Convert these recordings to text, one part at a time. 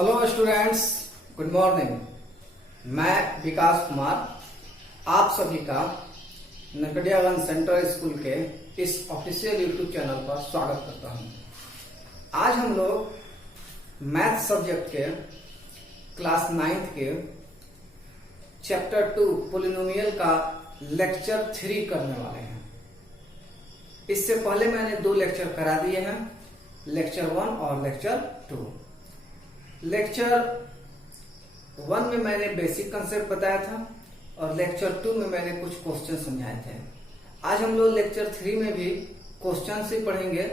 Hello students, good morning. मैं विकास कुमार आप सभी का नकड़ियागंज सेंट्रल स्कूल के इस ऑफिशियल यूट्यूब चैनल पर स्वागत करता हूं। आज हम लोग मैथ सब्जेक्ट के क्लास 9th के चैप्टर 2 पोलिनोमियल का लेक्चर 3 करने वाले हैं। इससे पहले मैंने 2 लेक्चर करा दिए हैं, लेक्चर 1 और लेक्चर 2। लेक्चर 1 में मैंने बेसिक कंसेप्ट बताया था और लेक्चर 2 में मैंने कुछ क्वेश्चन समझाए थे। आज हम लोग लेक्चर 3 में भी क्वेश्चन ही पढ़ेंगे,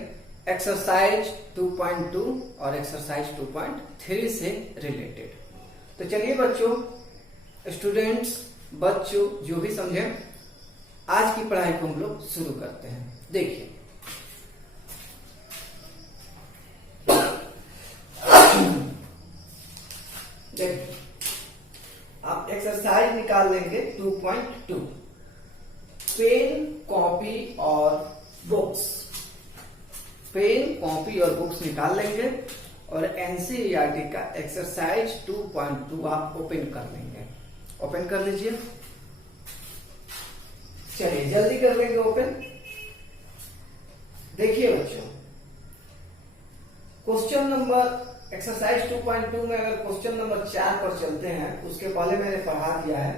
एक्सरसाइज 2.2 और एक्सरसाइज 2.3 से रिलेटेड। तो चलिए बच्चों, स्टूडेंट्स, बच्चों जो भी समझे, आज की पढ़ाई को हम लोग शुरू करते हैं। देखिए, आप एक्सरसाइज निकाल लेंगे 2.2, पेन, कॉपी और बुक्स। पेन, कॉपी और बुक्स निकाल लेंगे और एनसीईआरटी का एक्सरसाइज 2.2 आप ओपन कर लेंगे। ओपन कर लीजिए, चलिए जल्दी कर लेंगे ओपन। देखिए बच्चों, क्वेश्चन नंबर एक्सरसाइज 2.2 में अगर क्वेश्चन नंबर 4 पर चलते हैं, उसके पहले मैंने पढ़ा दिया है।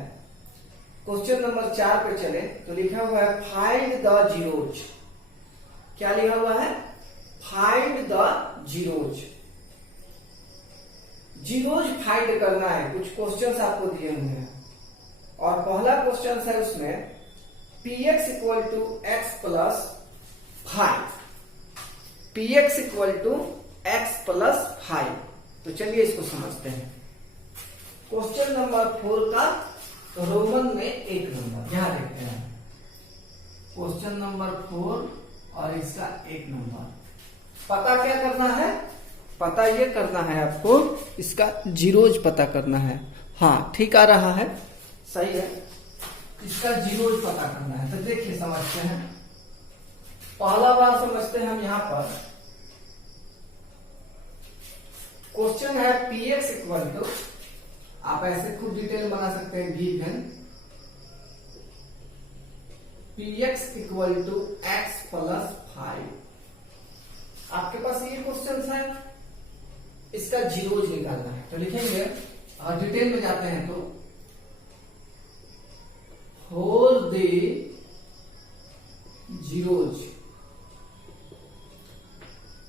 क्वेश्चन नंबर 4 पे चले तो लिखा हुआ है फाइंड द जीरोज। क्या लिखा हुआ है? Find the zeros. Zeros find करना है। कुछ क्वेश्चंस आपको दिए हुए हैं और पहला क्वेश्चन है उसमें px equal to x plus 5। px equal to x plus 5। तो चलिए इसको समझते हैं। क्वेश्चन नंबर 4 का रोमन में 1 नंबर यहां देखते हैं। क्वेश्चन नंबर 4 और इसका 1 नंबर। पता क्या करना है? पता ये करना है आपको, इसका जीरोज पता करना है। हाँ, ठीक आ रहा है, सही है। इसका जीरोज पता करना है। तो देखिए समझते हैं। पहला बार समझते हैं हम। यहां पर क्वेश्चन है px इक्वल टू, आप ऐसे खूब डिटेल बना सकते हैं, given px equal to x plus 5। आपके पास ये क्वेश्चन है, इसका जीरोज निकालना है। तो लिखेंगे और डिटेल में जाते हैं तो for the zeros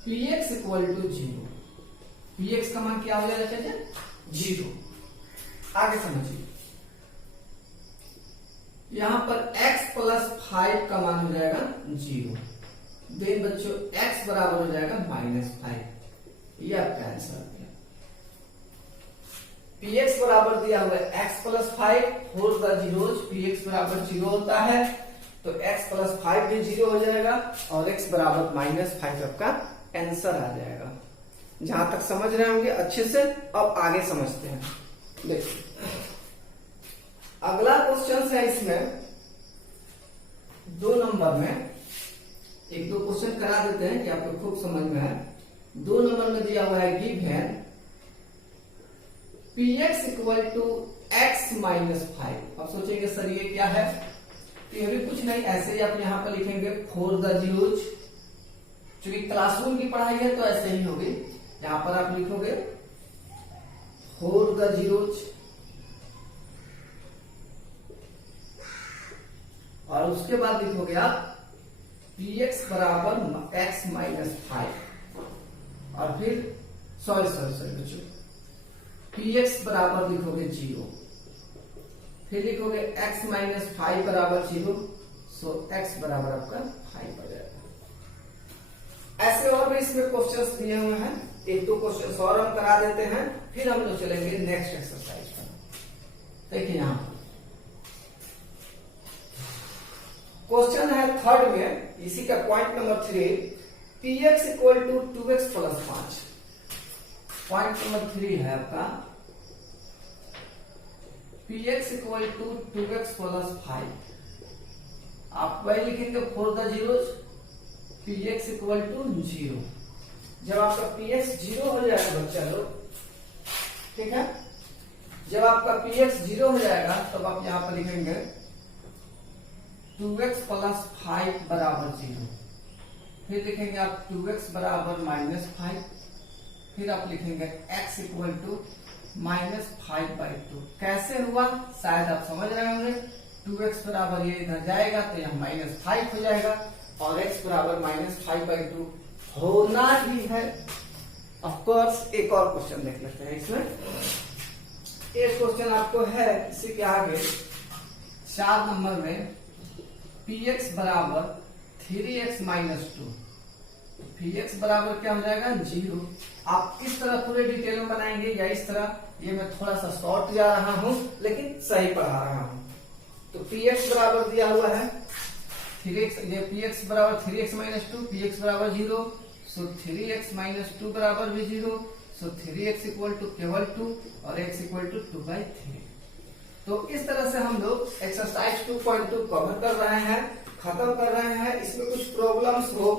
px equal to 0। px का मान क्या हो जाएगा? 0। आगे समझिए, यहां पर x प्लस 5 का मान हो जाएगा 0। देन बच्चों x बराबर हो जाएगा -5। ये आपका आंसर है। px बराबर दिया हुआ है x plus 5 for the zeros. px बराबर 0 होता है तो x प्लस 5 भी 0 हो जाएगा और x बराबर -5 आपका आंसर आ जाएगा। जहां तक समझ रहे होंगे अच्छे से। अब आगे समझते हैं। देखिए, अगला क्वेश्चन है, इसमें 2 नंबर में 1-2 क्वेश्चन करा देते हैं कि आपको खूब समझ में है। 2 नंबर में दिया हुआ है given px equal to x minus 5। अब सोचेंगे सर ये क्या है? ये भी कुछ नहीं, ऐसे ही आप यहां पर लिखेंगे फॉर द जीरोज। चूंकि क्लासरूम की पढ़ाई है तो ऐसे ही होगी। यहां पर आप लिखोगे फॉर द जीरोज और उसके बाद लिखोगे आप px बराबर x माइनस 5 और फिर सॉरी बच्चों, px बराबर लिखोगे 0, फिर लिखोगे x माइनस 5 बराबर 0। सो x बराबर आपका 5 हो जाएगा। ऐसे और भी इसमें क्वेश्चंस दिए हुए हैं। 1-2 क्वेश्चंस और हम करा देते हैं, फिर हम लोग चलेंगे नेक्स्ट एक्सरसाइज पर। देखिए यहां क्वेश्चन है 3rd में, इसी का point number 3, px equal to 2x plus 5। Point number 3 है आपका px equal to 2x plus 5। आप वही लिखेंगे for the zeros px equal to 0। जब आपका px 0 हो जाएगा बच्चा लोग, ठीक है। जब आपका px 0 हो जाएगा तब आप यहां पर लिखेंगे 2x प्लस 5 बराबर 0। फिर लिखेंगे आप 2x बराबर -5। फिर आप लिखेंगे x इक्वल टू -5/2। कैसे हुआ शायद आप समझ रहे होंगे। 2x बराबर ये इधर जाएगा तो यहाँ -5 हो जाएगा और x बराबर -5/2 होना ही है। ऑफ कोर्स एक और क्वेश्चन देख लेते हैं। इसमें एक क्वेश्चन आपको है इसी के आगे 4 नंबर में px बराबर 3x - 2। px बराबर क्या हो जाएगा 0। आप इस तरह पूरे डिटेल में बनाएंगे या इस तरह, ये मैं थोड़ा सा शॉर्ट जा रहा हूं लेकिन सही पढ़ा रहा हूं। तो px बराबर दिया हुआ है 3x, ये px बराबर 3x - 2, px बराबर 0, सो 3x - 2 बराबर भी 0, सो 3x इक्वल टू केवल 2 और x इक्वल टू 2/3। तो इस तरह से हम लोग एक्सरसाइज 2.2 कवर कर रहे हैं, खत्म कर रहे हैं। इसमें कुछ प्रॉब्लम्स हो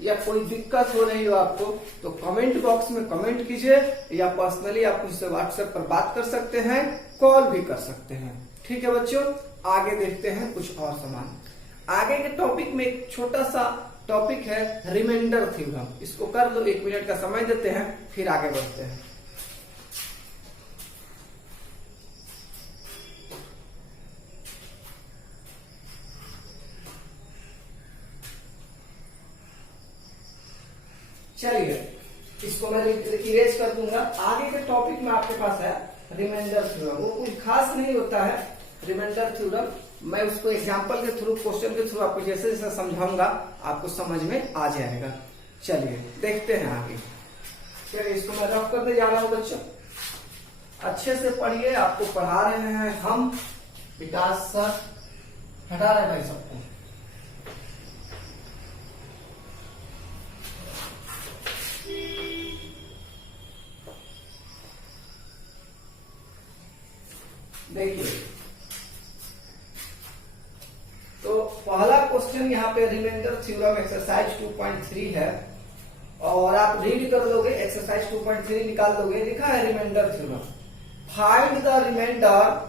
या कोई दिक्कत हो रही हो आपको तो कमेंट बॉक्स में कमेंट कीजिए या पर्सनली आप मुझसे व्हाट्सएप पर बात कर सकते हैं, कॉल भी कर सकते हैं। ठीक है बच्चों, आगे देखते हैं कुछ और सामान। आगे के टॉपिक में एक छोटा सा टॉपिक है रिमाइंडर थ्योरम। इसको कर लो, 1 मिनट का समय देते हैं फिर आगे बढ़ते हैं। चलिए इसको मैं इरेज कर दूंगा। आगे के टॉपिक में आपके पास है रिमाइंडर थ्योरम। वो कुछ खास नहीं होता है रिमाइंडर थ्योरम। मैं उसको एग्जांपल के थ्रू, क्वेश्चन के थ्रू आपको जैसे जैसे समझाऊंगा आपको समझ में आ जाएगा। चलिए देखते हैं आगे। चलिए इसको मैं रफ करते जा रहा हूं बच्चों, अच्छे से पढ़िए। आपको पढ़ा रहे हैं हम विकास सर। हटा रहे भाई सबको। देखिए तो पहला क्वेश्चन यहाँ पे रिमाइंडर थ्योरम एक्सरसाइज 2.3 है और आप रीड कर लोगे। एक्सरसाइज 2.3 निकाल लोगे। लिखा है reminder theorem, find the reminder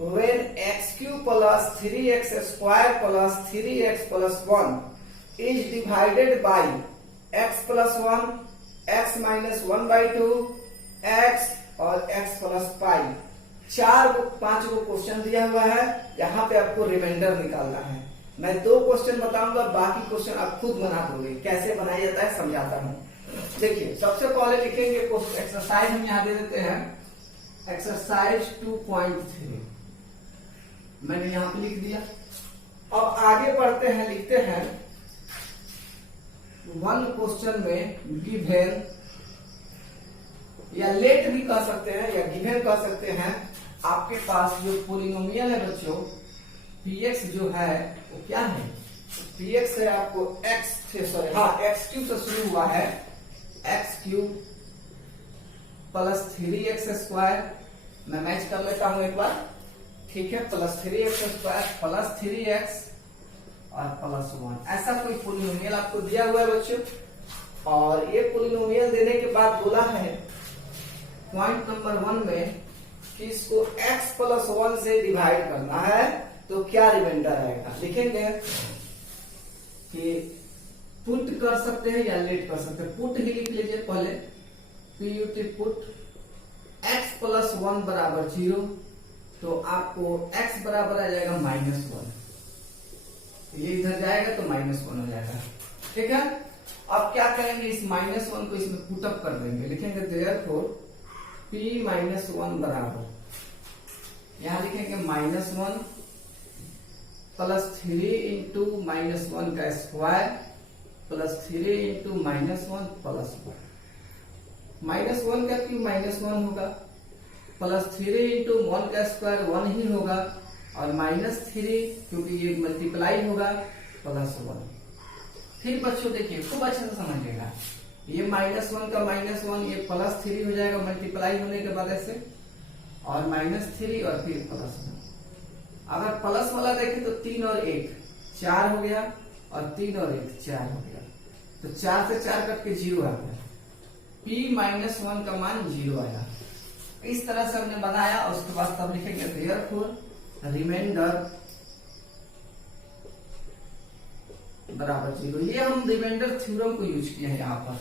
when x³ plus 3x square plus 3x plus 1 is divided by x plus 1, x minus 1/2, x और x प्लस 5। 5 को क्वेश्चन दिया हुआ है, यहाँ पे आपको रिमाइंडर निकालना है। मैं 2 क्वेश्चन बताऊंगा, बाकी क्वेश्चन आप खुद बना दोगे। कैसे बनाया जाता है समझाता हूँ। देखिए सबसे पहले लिखेंगे एक्सरसाइज हम यहाँ दे देते हैं एक्सरसाइज 2.3 मैंने यहाँ पे लिख दिया। अब आगे बढ़ते हैं, लिखते हैं 1 क्वेश्चन में गिवन या लेट भी कह सकते हैं या गिवन कह सकते हैं। आपके पास जो पोलिनोमियल है बच्चों px जो है वो क्या है, px है आपको x³ से शुरू हुआ है, x³ प्लस 3x स्क्वायर। मैं मैच कर लेता हूं एक बार, ठीक है। Plus 3x square plus 3x और प्लस 1, ऐसा कोई पोलिनोमियल आपको दिया हुआ है बच्चों। और ये पोलिनोमियल देने के बाद बोला है पॉइंट नंबर 1 में कि इसको x प्लस 1 से डिवाइड करना है तो क्या रिमाइंडर आएगा। लिखेंगे कि पुट कर सकते हैं या लेट कर सकते हैं। पुट ही लिख लीजिए पहले, पुट x प्लस 1 बराबर 0, तो आपको x बराबर आ जाएगा -1। ये इधर जाएगा तो -1 हो जाएगा, ठीक है। अब क्या करेंगे, इस -1 को इसमें पुटअप कर देंगे। लिखेंगे देयरफॉर p -1 बराबर, यहां लिखेंगे -1 प्लस 3 इंटू -1 का स्क्वायर प्लस 3 इंटू -1 प्लस 1। -1 का क्यों -1 होगा, प्लस 3 इंटू 1 का स्क्वायर 1 ही होगा और -3 क्योंकि ये मल्टीप्लाई होगा प्लस 1। फिर बच्चों देखिए खूब अच्छे से समझिएगा, ये -1 का -1 ये प्लस 3 हो जाएगा मल्टीप्लाई होने के बाद ऐसे, और -3 और फिर प्लस 1। अगर प्लस वाला देखें तो 3 और 1 4 हो गया और 3 और 1 4 हो गया, तो 4 से 4 कट के 0 आ गया। p -1 का मान 0 आया। इस तरह से हमने बनाया और उसके बाद तब लिखेंगे देयरफॉर रिमाइंडर बराबर 0। ये हम रिमाइंडर थ्योरम को यूज किया है यहाँ पर।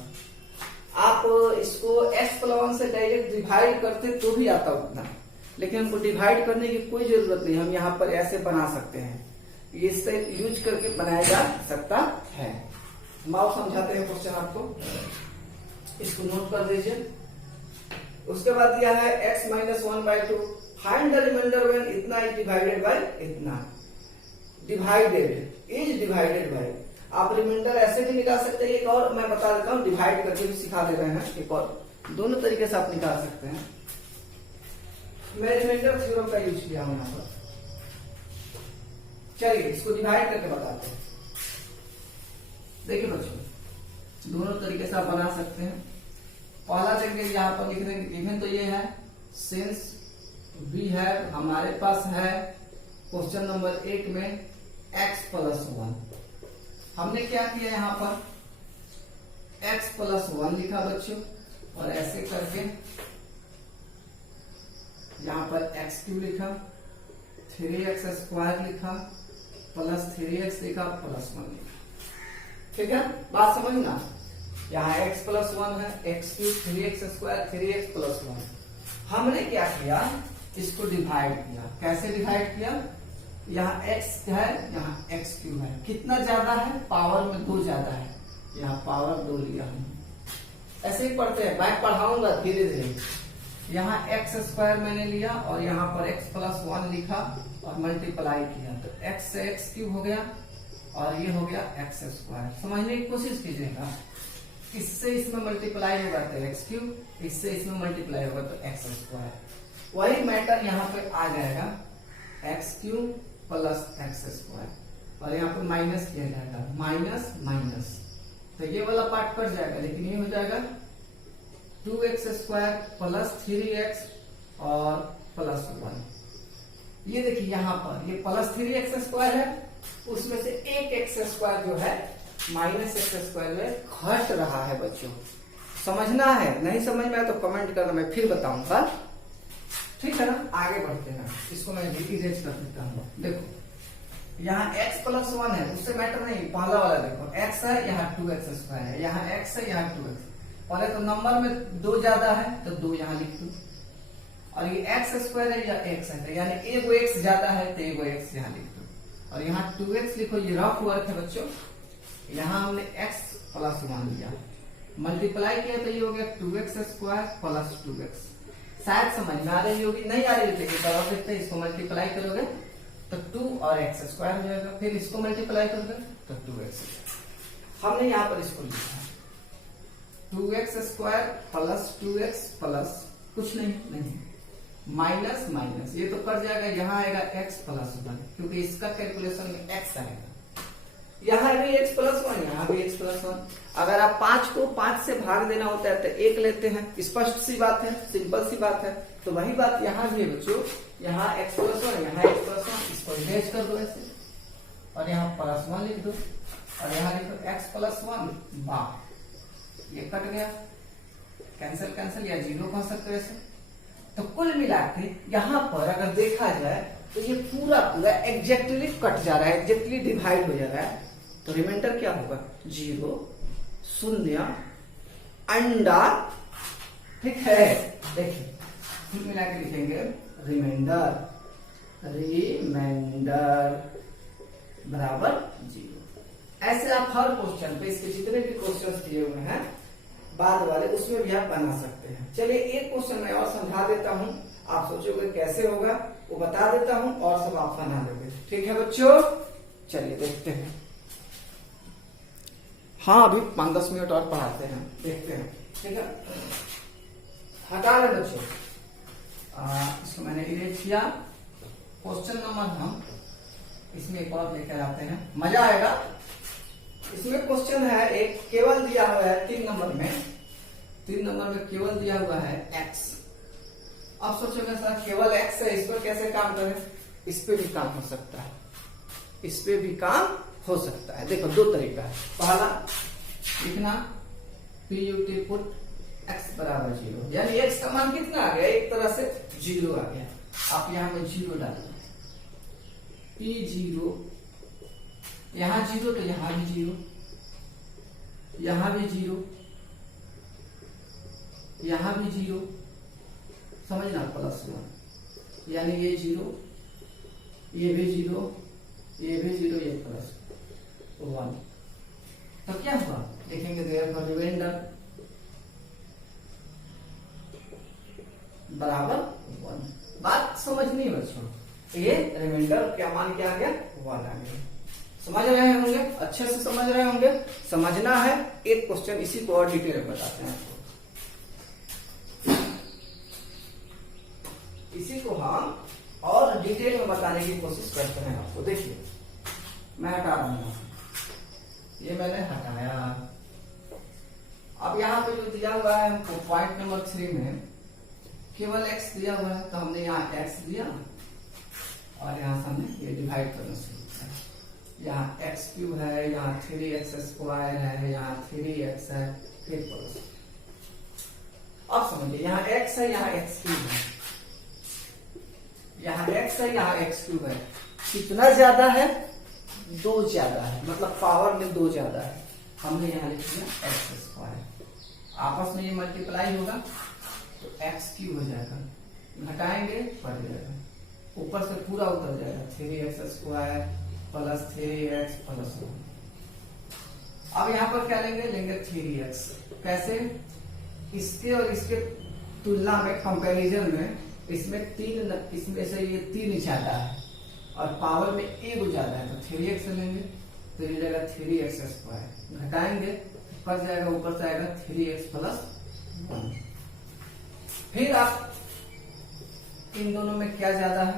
आप इसको x+1 से डायरेक्ट डिवाइड करते तो भी आता उतना, लेकिन हमको डिवाइड करने की कोई जरूरत नहीं, हम यहाँ पर ऐसे बना सकते हैं, इससे यूज करके बनाया जा सकता है। हम आओ समझाते हैं क्वेश्चन आपको, इसको नोट कर दीजिए। उसके बाद दिया है x-1/2 find the reminder when इतना इज डिवाइडेड बाय इतना। डिवाइडेड इज डिवाइडेड बाय, आप रिमाइंडर ऐसे भी निकाल सकते हैं। एक और मैं बता देता हूँ, डिवाइड करके भी सिखा दे रहे हैं, एक और दोनों तरीके से आप निकाल सकते हैं। मैं रिमाइंडर थ्योरम का यूज किया हूं यहाँ पर। चलिए इसको डिवाइड करके बताते हैं। देखिए बच्चों, दोनों तरीके से आप बना सकते हैं। पहला देंगे यहाँ पर लिख देंगे, गिवन तो ये है सिंस वी हैव, हमारे पास है क्वेश्चन नंबर 1 में x+1। हमने क्या किया यहाँ पर x+1 लिखा बच्चों, और ऐसे करके यहाँ पर x³ लिखा, 3x² लिखा, प्लस 3x लिखा, +1 लिखा। ठीक है, बात समझना। यहाँ x+1 है, x³ 3x², 3x+1। हमने क्या किया, इसको डिवाइड किया। कैसे डिवाइड किया, यहाँ x है, यहाँ x³ है, कितना ज्यादा है, पावर में 2 ज्यादा है, यहाँ पावर 2 लिया हमने। ऐसे ही पढ़ते हैं, मैं पढ़ाऊंगा धीरे धीरे। यहाँ x² मैंने लिया और यहाँ पर x+1 लिखा और मल्टीप्लाई किया, तो x से x³ हो गया और ये हो गया x²। समझने की कोशिश कीजिएगा, इससे इसमें मल्टीप्लाई होगा तो x³, इससे इसमें मल्टीप्लाई होगा तो x²। वही मैटर यहाँ पे आ जाएगा, x³ प्लस x², और यहाँ पे माइनस किया जाएगा, माइनस माइनस, तो ये वाला पार्ट कट जाएगा, लेकिन ये हो जाएगा 2x² प्लस 3x और +1। ये देखिए यहाँ पर ये प्लस 3x² है, उसमें से एक x² जो है माइनस x² में घट रहा है। बच्चों समझना है, नहीं समझ में आया तो कमेंट करना, मैं फिर बताऊंगा। ठीक है ना, आगे बढ़ते हैं। इसको मैं इरेज कर देता हूँ। देखो यहाँ x+1 है, उससे मैटर नहीं, पहला वाला देखो x है, यहाँ 2x² है, यहाँ x है, यहाँ 2x। पहले तो नंबर में 2 ज्यादा है तो 2 यहाँ लिख दो, और ये x² है या x है, यानी एगो x ज्यादा है तो एगो x यहाँ लिख दो, और यहाँ 2x लिखो। ये रफ वर्क है बच्चों। यहाँ हमने x+1 लिया, मल्टीप्लाई किया तो ये हो गया 2x² प्लस 2x। शायद समझ में आ रही होगी, नहीं आ रही होगी तो देखते हैं। इसको मल्टीप्लाई करोगे तो 2 और x² हो जाएगा, फिर इसको मल्टीप्लाई करोगे तो 2x। हमने यहाँ पर इसको लिखा 2x² प्लस 2x प्लस कुछ नहीं माइनस माइनस, ये तो कर जाएगा, यहाँ आएगा x+1, क्योंकि इसका कैलकुलेशन में x आएगा। यहाँ भी x+1, यहाँ भी x+1। अगर आप 5 को 5 से भाग देना होता है तो 1 लेते हैं, स्पष्ट सी बात है, सिंपल सी बात है। तो वही बात यहाँ भी है बच्चों, यहाँ x+1, यहाँ x+1, इसको इरेज कर दो ऐसे, और यहाँ +1 लिख दो, और यहाँ लिखो x+1 बार, ये कट गया, कैंसिल कैंसिल, या 0 कह सकते हो ऐसे। तो कुल मिला के यहाँ पर अगर देखा जाए तो ये पूरा पूरा एग्जैक्टली कट जा रहा है, एग्जैक्टली डिवाइड हो जा रहा है। तो रिमाइंडर क्या होगा, 0, शून्य, अंडा। ठीक है, देखिए कुल मिला के लिखेंगे रिमाइंडर, रिमाइंडर बराबर 0। ऐसे आप हर क्वेश्चन पे, इसके जितने भी क्वेश्चन दिए हुए हैं बाद वाले, उसमें भी आप बना सकते हैं। चलिए एक क्वेश्चन मैं और समझा देता हूं, आप सोचोगे कैसे होगा, वो बता देता हूं और सब आप बना लोगे। ठीक है बच्चों, चलिए देखते हैं। हाँ अभी 5-10 मिनट और पढ़ाते हैं, देखते हैं। ठीक है, हटा रहे बच्चों, इसको मैंने इरेज किया। क्वेश्चन नंबर हम इसमें एक और लेकर आते हैं, मजा आएगा। इसमें क्वेश्चन है एक, केवल दिया हुआ है 3 नंबर में, 3 नंबर में केवल दिया हुआ है x। अब सोचोगे सर केवल x है, इस पर कैसे काम करें? इस पे भी काम हो सकता है, इस पे भी काम हो सकता है। देखो 2 तरीका है। पहला लिखना PUT पुट x बराबर 0, यानी x का मान कितना आ गया, एक तरह से 0 आ गया। आप यहां में 0 डालिए, p0, यहां 0 तो यहां भी 0, यहां भी 0, यहां भी 0, समझना, +1, यानी ये 0, ये भी 0, ये भी 0, ये +1। तो क्या हुआ, देखेंगे देयरफॉर रिमाइंडर बराबर 1। बात समझनी है बच्चों, ये रिमाइंडर क्या मान के आ गया, 1 आ गया। समझ रहे होंगे, अच्छे से समझ रहे होंगे। समझना है, एक क्वेश्चन इसी को और डिटेल में बताते हैं आपको। इसी को हम और डिटेल में बताने की कोशिश करते हैं आपको। देखिए मैं हटा रहा हूं, ये मैंने हटाया। अब यहाँ पे जो दिया हुआ है हमको पॉइंट नंबर 3 में केवल x दिया हुआ है, तो हमने यहाँ x दिया और यहाँ से हमने ये डिवाइड करना शुरू किया। यहाँ x³ है, यहाँ 3x² है, यहाँ 3x है, फिर प्लस। अब समझिए, यहाँ x है, यहाँ x³ है, यहाँ x है, यहाँ x³ है। कितना ज्यादा है, 2 ज्यादा है, मतलब पावर में 2 ज्यादा है। हमने यहाँ लिख दिया x²। आपस में ये मल्टीप्लाई होगा तो x³ हो जाएगा, घटाएंगे बढ़ जाएगा, ऊपर से पूरा उतर जाएगा, 3x² प्लस 3x प्लस 1। अब यहाँ पर क्या लेंगे, लेंगे 3x। कैसे, इसके और इसके तुलना में, कंपैरिजन में, इसमें 3, इसमें से ये 3 ज्यादा है और पावर में 1 ज्यादा है, तो 3x लेंगे तो ये जाएगा 3x², घटाएंगे ऊपर जाएगा, ऊपर से आएगा 3x प्लस 1। फिर आप इन दोनों में क्या ज्यादा है,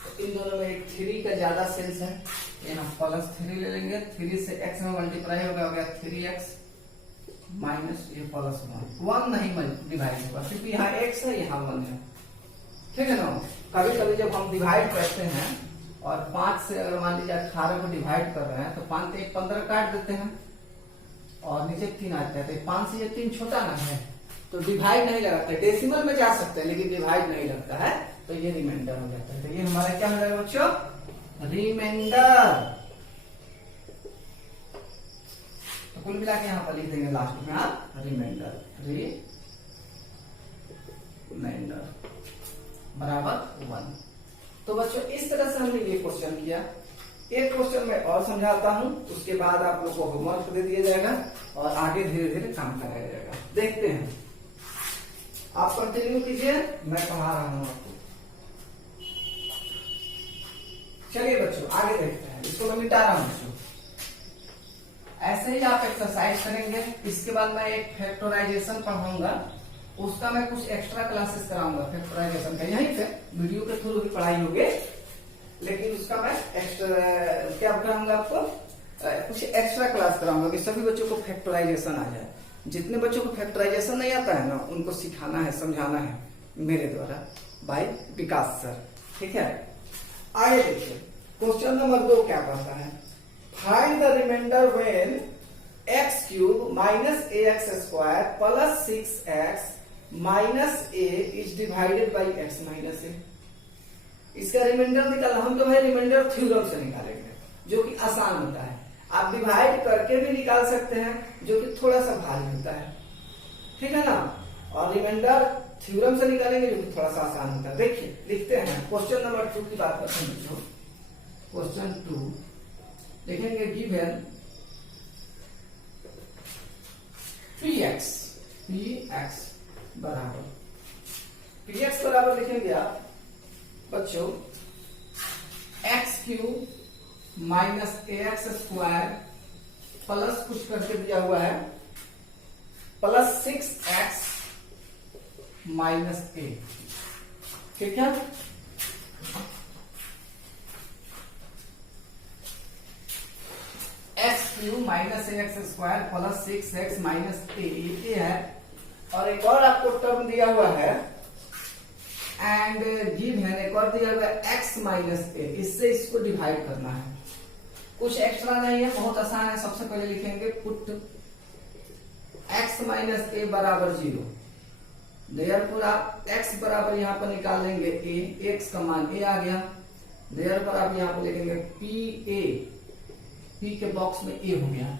तो इन दोनों में एक 3 का ज्यादा सेंस है, यहाँ +3 ले लेंगे, 3 से x में मल्टीप्लाई होगा, हो गया 3x माइनस ये +1, 1 नहीं डिवाइड होगा क्योंकि यहाँ x है, यहाँ 1 है। ठीक है ना। कभी कभी जब हम डिवाइड करते हैं और 5 से अगर मान लीजिए 18 को डिवाइड कर रहे हैं, तो 5 से 15 काट देते हैं और नीचे 3 आता है, तो 5 से ये 3 छोटा ना है, तो डिवाइड नहीं लगाते। डेसिमल में जा सकते हैं लेकिन डिवाइड नहीं लगता है, तो ये रिमाइंडर हो जाता है। तो ये हमारा क्या हो जाएगा बच्चों, रिमाइंडर। तो कुल मिला के यहाँ पर लिख देंगे लास्ट में आप रिमाइंडर, रिमाइंडर बराबर 1। तो बच्चों इस तरह से हमने ये क्वेश्चन किया। एक क्वेश्चन मैं और समझाता हूं, उसके बाद आप लोग को होमवर्क दे दिया जाएगा और आगे धीरे धीरे काम कराया जाएगा। देखते हैं, आप कंटिन्यू कीजिए, मैं पढ़ा रहा हूं आपको। चलिए बच्चों आगे देखते हैं, इसको मैं मिटा रहा हूं बच्चों। ऐसे ही आप एक्सरसाइज करेंगे, इसके बाद मैं एक फैक्टराइजेशन पढ़ाऊंगा, उसका मैं कुछ एक्स्ट्रा क्लासेस कराऊंगा फैक्टराइजेशन का, यहीं पे वीडियो के थ्रू भी पढ़ाई होगी, लेकिन उसका मैं एक्स्ट्रा क्या कराऊंगा आपको, कुछ एक्स्ट्रा क्लास कराऊंगा कि सभी बच्चों को फैक्टराइजेशन आ जाए। जितने बच्चों को फैक्टराइजेशन नहीं आता है ना, उनको सिखाना है, समझाना है मेरे द्वारा, बाय विकास सर। ठीक है, आगे देखिए क्वेश्चन नंबर 2 क्या कहता है, find the reminder when x³ minus ax² plus 6x minus a is divided by x minus a। इसका रिमाइंडर निकालना, हम तो भाई रिमाइंडर थ्योरम से निकालेंगे, जो कि आसान होता है। आप डिवाइड करके भी निकाल सकते हैं, जो कि थोड़ा सा भारी होता है। ठीक है ना। और रिमाइंडर थ्योरम से निकालेंगे, जो कि थोड़ा सा आसान होता है। देखिए लिखते हैं, क्वेश्चन नंबर 2 की बात करते हैं। क्वेश्चन 2 देखेंगे, गिवन px बराबर लिखेंगे आप बच्चों x³ माइनस ax² प्लस कुछ करके दिया हुआ है प्लस 6x माइनस a। ठीक है, x³ minus ax² plus 6x minus a, ये है। और एक और आपको टर्म दिया हुआ है एंड गिव है, एक और दिया हुआ है x माइनस a, इससे इसको डिवाइड करना है। कुछ एक्स्ट्रा नहीं है, बहुत आसान है। सबसे पहले लिखेंगे पुट x x माइनस ए बराबर 0। देयरफॉर आप x बराबर यहाँ पर निकाल लेंगे a, x का मान a आ गया। देयरफॉर आप यहाँ पर लिखेंगे p के बॉक्स में a हो गया।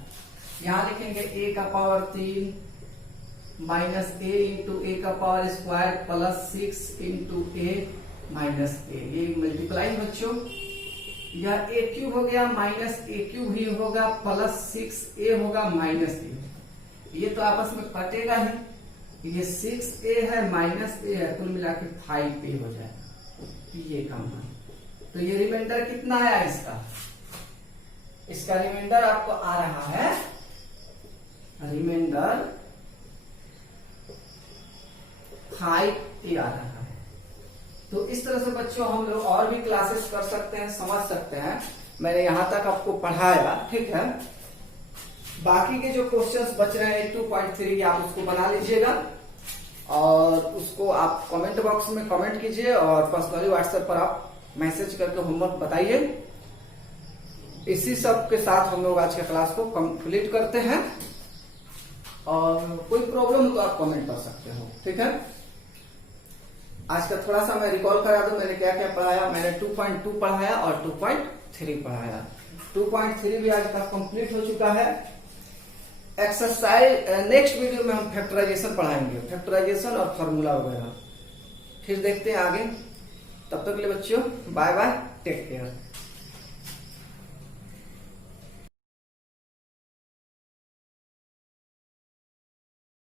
यहाँ लिखेंगे a का पावर 3 माइनस a इंटू ए का पावर स्क्वायर प्लस 6 इंटू ए माइनस ए। ये मल्टीप्लाई बच्चों, यह a क्यूब हो गया माइनस a क्यूब ही होगा प्लस 6a होगा माइनस a। ये तो आपस में कटेगा ही, ये 6a है माइनस a है, कुल मिला के 5a हो जाएगा ये का मान। तो ये रिमाइंडर कितना आया इसका रिमाइंडर आपको आ रहा है, रिमाइंडर 5a आ रहा है। तो इस तरह से बच्चों हम लोग और भी क्लासेस कर सकते हैं, समझ सकते हैं। मैंने यहां तक आपको पढ़ाया, ठीक है। बाकी के जो क्वेश्चंस बच रहे हैं 2.3 के आप उसको बना लीजिएगा और उसको आप कमेंट बॉक्स में कमेंट कीजिए और पर्सनली व्हाट्सएप पर आप मैसेज करके होमवर्क बताइए। इसी सब के साथ हम लोग आज के क्लास को कंप्लीट करते हैं और कोई प्रॉब्लम हो तो आप कमेंट कर सकते हो, ठीक है। आज का थोड़ा सा मैं रिकॉल करा दूं मैंने क्या क्या पढ़ाया। मैंने 2.2 पढ़ाया और 2.3 पढ़ाया। 2.3 भी आज तक कंप्लीट हो चुका है। एक्सरसाइज नेक्स्ट वीडियो में हम फैक्टराइजेशन पढ़ाएंगे, फैक्टराइजेशन और फॉर्मूला वगैरह। फिर देखते हैं आगे। तब तक के लिए बच्चों बाय बाय, टेक केयर।